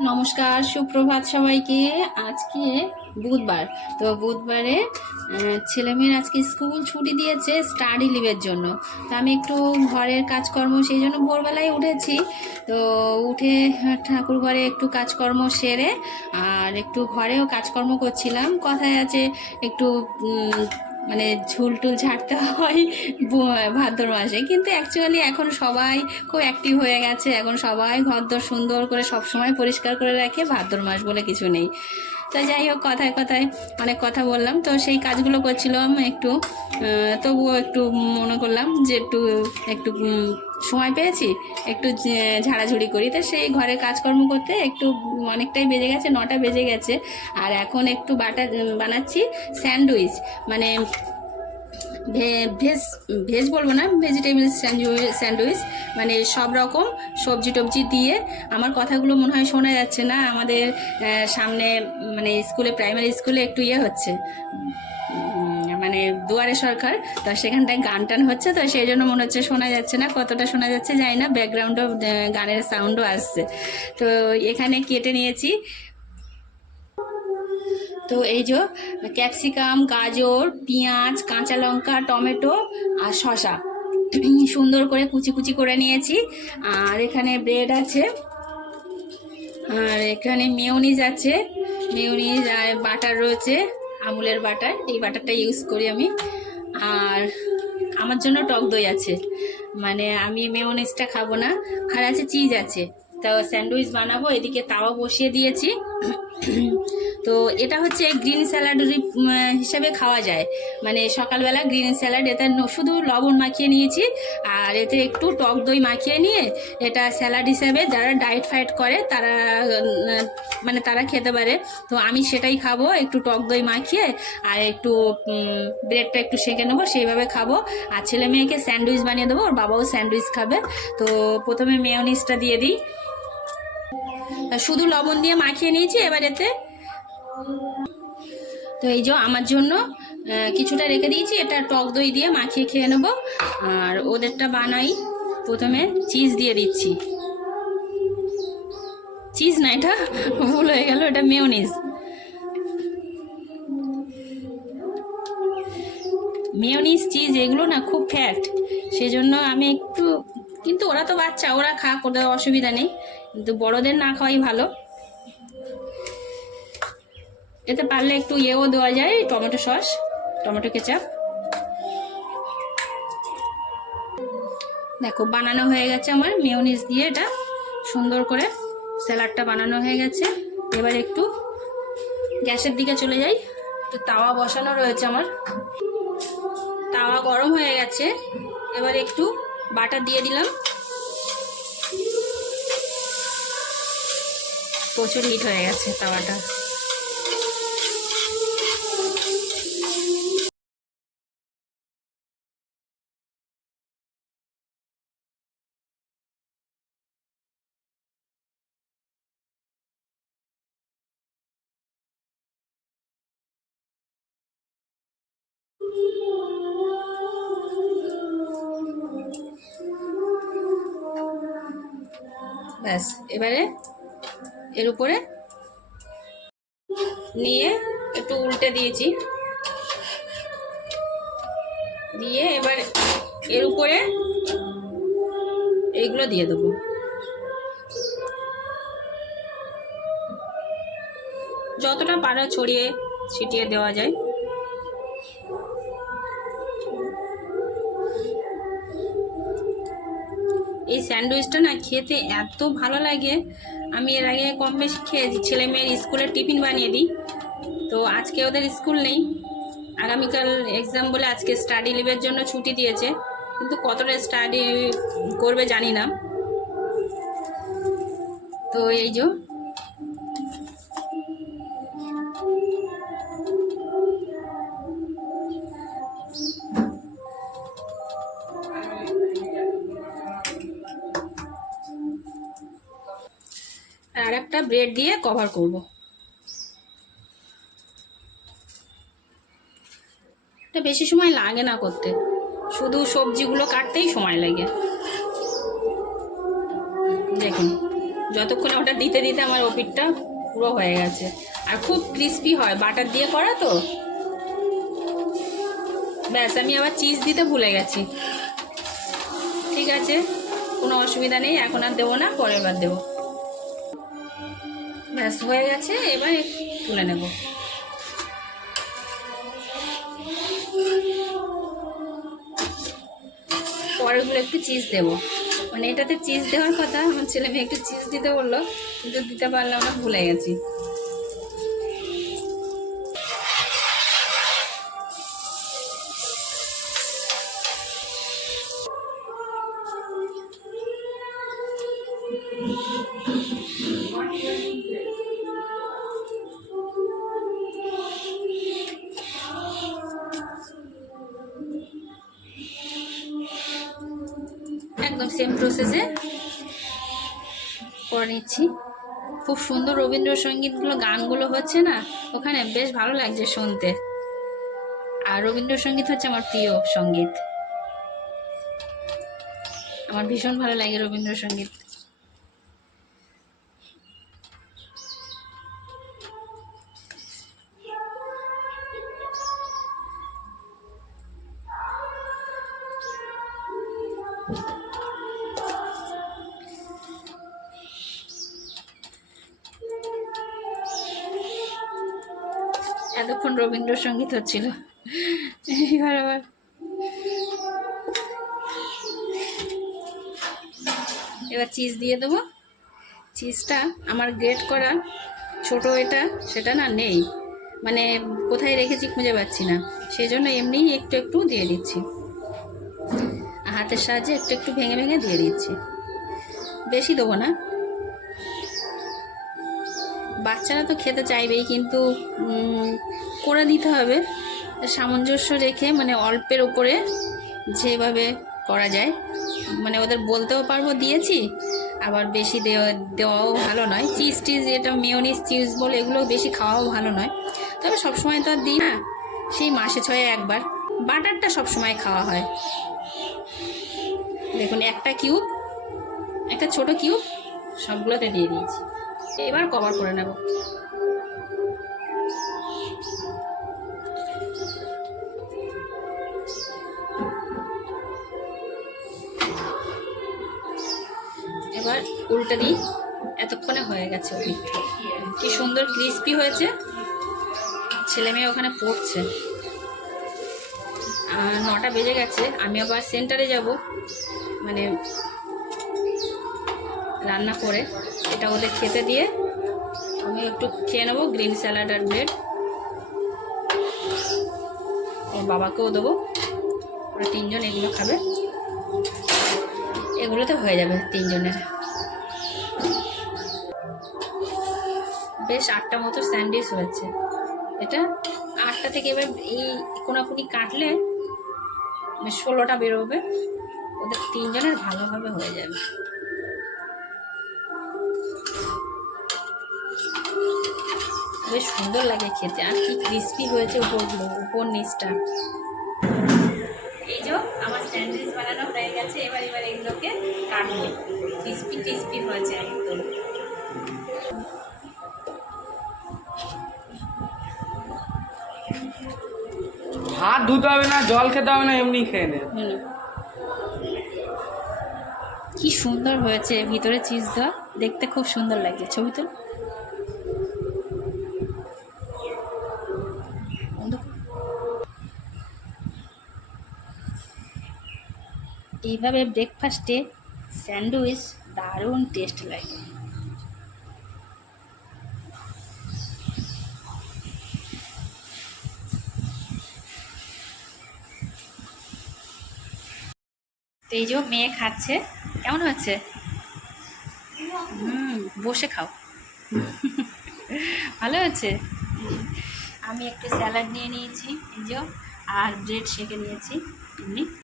নমস্কার, সুপ্রভাত সবাইকে। আজকে বুধবার, তো বুধবারে ছেলেমেয়ের আজকে স্কুল ছুটি দিয়েছে স্টাডি লিভের জন্য। তো আমি একটু ঘরের কাজকর্ম সেই জন্য ভোরবেলায় উঠেছি। তো উঠে ঠাকুর ঘরে একটু কাজকর্ম সেরে আর একটু ঘরেও কাজকর্ম করছিলাম। কথায় আছে একটু মানে ঝুল টুল ঝাড়তে হয় ভাদ্র মাসে, কিন্তু অ্যাকচুয়ালি এখন সবাই খুব অ্যাক্টিভ হয়ে গেছে। এখন সবাই ঘরদোর সুন্দর করে সব সময় পরিষ্কার করে রাখে, ভাদ্র মাস বলে কিছু নেই। তো যাই হোক, কথায় কথায় অনেক কথা বললাম। তো সেই কাজগুলো করছিলাম একটু, তবুও একটু মনে করলাম যে একটু একটু সময় পেয়েছি, একটু ঝাড়াঝুড়ি করি। তো সেই ঘরে কাজকর্ম করতে একটু অনেকটাই বেজে গেছে, 9টা বেজে গেছে। আর এখন একটু বানাচ্ছি স্যান্ডউইচ, মানে ভেজ ভেজ বলবো না, ভেজিটেবল স্যান্ডউইচ, মানে সব রকম সবজি টবজি দিয়ে। আমার কথাগুলো মনে হয় শোনা যাচ্ছে না, আমাদের সামনে মানে স্কুলে, প্রাইমারি স্কুলে একটু হচ্ছে, মানে দুয়ারে সরকার। তো সেখানটায় গান টান হচ্ছে, তো সেই জন্য মনে হচ্ছে শোনা যাচ্ছে না। কতটা শোনা যাচ্ছে জানি না, ব্যাকগ্রাউন্ডও গানের সাউন্ডও আসছে। তো এখানে কেটে নিয়েছি। তো এই যে ক্যাপসিকাম, গাজর, পেঁয়াজ, কাঁচা লঙ্কা, টমেটো আর শসা সুন্দর করে কুচি কুচি করে নিয়েছি। আর এখানে ব্রেড আছে, আর এখানে মেয়োনিজ আছে, মেয়োনিজ আর বাটার রয়েছে, আমুলের বাটার, এই বাটারটা ইউজ করি আমি। আর আমার জন্য টক দই আছে, মানে আমি মেয়োনিজটা খাবো না। আর আছে চিজ আছে। তো স্যান্ডউইচ বানাবো, এদিকে তাওয়া বসিয়ে দিয়েছি। তো এটা হচ্ছে গ্রিন স্যালাড হিসেবে খাওয়া যায়, মানে সকালবেলা গ্রিন স্যালাড। এতে শুধু লবণ মাখিয়ে নিয়েছি, আর এতে একটু টক দই মাখিয়ে নিয়ে এটা স্যালাড হিসেবে যারা ডায়েট ফাইট করে তারা মানে তারা খেতে পারে। তো আমি সেটাই খাবো, একটু টক দই মাখিয়ে আর একটু ব্রেডটা একটু সেঁকে নেবো, সেইভাবে খাবো। আর ছেলে মেয়েকে স্যান্ডউইচ বানিয়ে দেবো, ওর বাবাও স্যান্ডউইচ খাবে। তো প্রথমে মেয়োনিজটা দিয়ে দিই, শুধু লবণ দিয়ে মাখিয়ে নিয়েছি। এবার এতে তো এই যে আমার জন্য কিছুটা রেখে দিয়েছি, এটা টক দই দিয়ে মাখিয়ে খেয়ে নেবো। আর ওদেরটা বানাই, প্রথমে চিজ দিয়ে দিচ্ছি। চিজ না, এটা ভুল হয়ে গেল, এটা মেয়োনিজ। মেয়োনিজ, চিজ এগুলো না খুব ফ্যাট, সেজন্য আমি একটু, কিন্তু ওরা তো বাচ্চা, ওরা খাক, ওদের অসুবিধা নেই, কিন্তু বড়দের না খাওয়াই ভালো। এতে পারলে একটু দেওয়া যায়, টমেটো সস, টমেটো কেচাপ। দেখো বানানো হয়ে গেছে আমার মেয়োনিজ দিয়ে, এটা সুন্দর করে স্যালাডটা বানানো হয়ে গেছে। এবার একটু গ্যাসের দিকে চলে যাই। তো তাওয়া বসানো রয়েছে আমার, তাওয়া গরম হয়ে গেছে। এবার একটু বাটার দিয়ে দিলাম, প্রচুর হিট হয়ে গেছে তাওয়াটা। ব্যাস, এবারে এর উপরে নিয়ে একটু উল্টে দিয়েছি, দিয়ে এবার এর উপরে এইগুলো দিয়ে দেবো। যতটা পারা ছড়িয়ে ছিটিয়ে দেওয়া যায়। এই স্যান্ডউইচটা না খেতে এত ভালো লাগে, আমি এর আগে কম বেশি খেয়েছি। ছেলে মেয়ের স্কুলের টিফিন বানিয়ে দিই। তো আজকে ওদের স্কুল নেই, আগামীকাল এক্সাম বলে আজকে স্টাডি লিভের জন্য ছুটি দিয়েছে, কিন্তু কতটা স্টাডি করবে জানি না। তো এই যে আর একটা ব্রেড দিয়ে কভার করব। এটা বেশি সময় লাগে না করতে, শুধু সবজিগুলো কাটতেই সময় লাগে। দেখুন যতক্ষণে ওটা দিতে দিতে আমার ওপিটটা পুরো হয়ে গেছে। আর খুব ক্রিস্পি হয়, বাটার দিয়ে করা তো। ব্যাস, আমি আবার চিজ দিতে ভুলে গেছি। ঠিক আছে, কোনো অসুবিধা নেই, এখন আর দেবো না, পরের বার দেবো। ব্যাস হয়ে গেছে, এবার তুলে নেব। পরেরগুলো একটু চিজ দেবো, মানে এটাতে চিজ দেওয়ার কথা, আমার ছেলে মেয়ে একটু চিজ দিতে বললো, কিন্তু দিতে পারলাম না, ভুলে গেছি। একদম সেম প্রসেসে করে নিচ্ছি। খুব সুন্দর রবীন্দ্রসঙ্গীতগুলো, গানগুলো হচ্ছে না ওখানে, বেশ ভালো লাগছে শুনতে। আর রবীন্দ্রসঙ্গীত হচ্ছে আমার প্রিয় সঙ্গীত, আমার ভীষণ ভালো লাগে রবীন্দ্রসঙ্গীত। এতক্ষণ রবীন্দ্রসঙ্গীত হচ্ছিল, এবার আবার এবার চিজ দিয়ে দেবো। চিজটা আমার গ্রেট করা ছোট এটা, সেটা না নেই, মানে কোথায় রেখেছি খুঁজে পাচ্ছি না, সেই জন্য এমনিই একটু একটু দিয়ে দিচ্ছি, হাতের সাহায্যে একটু একটু ভেঙে ভেঙে দিয়ে দিচ্ছি, বেশি দেবো না। বাচ্চারা তো খেতে চাইবেই, কিন্তু করে দিতে হবে সামঞ্জস্য রেখে, মানে অল্পের উপরে যেভাবে করা যায়, মানে ওদের বলতেও পারবো দিয়েছি, আবার বেশি দেওয়াও ভালো নয়। চিজ টিজ, এটা মেয়োনিজ চিজ বলে, এগুলো বেশি খাওয়াও ভালো নয়। তবে সবসময় তো আর দিই না, সেই মাসে 6-এ একবার। বাটারটা সবসময় খাওয়া হয়। দেখুন, একটা কিউব, একটা ছোট কিউব সবগুলোতে দিয়ে দিয়েছি। এবার কভার করে নেব। এবার উল্টে দিই। এতক্ষণে হয়ে গেছে ওই, কি সুন্দর ক্রিস্পি হয়েছে। ছেলে মেয়ে ওখানে পড়ছে, 9টা বেজে গেছে। আমি আবার সেন্টারে যাব, মানে রান্না করে এটা ওদের খেতে দিয়ে আমি একটু খেয়ে নেবো গ্রিন স্যালাড আর ব্রেড। ওর বাবাকেও দেবো, ওরা 3জন এগুলো খাবে, এগুলোতে হয়ে যাবে 3জনের। বেশ 8টা মতো স্যান্ডউইচ হয়েছে। এটা 8টা থেকে এবার এই কোনাকুনি কাটলে 16টা বেরোবে, ওদের 3জনের ভালোভাবে হয়ে যাবে। বেশ সুন্দর লাগে খেতে, আর কি ক্রিস্পি হয়েছে উপরগুলো, উপর নিচটা। এই যে আমার স্যান্ডউইচ বানানো হয়ে গেছে। এবার এগুলোকে কাটবো, ক্রিস্পি ক্রিস্পি হয়েছে একদম। হাত ধুতে হবে না, জল খেতে হবে না, এমনি খেয়ে নে। কি সুন্দর হয়েছে, ভিতরে চিজ দেওয়া, দেখতে খুব সুন্দর লাগছে। ছবি তো এইভাবে ব্রেকফাস্টে স্যান্ডউইচ দারুণ টেস্ট লাগে। তো এই যে মেয়ে খাচ্ছে, কেমন হচ্ছে? বসে খাও, ভালো হচ্ছে। আমি একটু স্যালাড নিয়ে নিয়েছি, এই যে, আর ব্রেড সেঁকে নিয়েছি এমনি।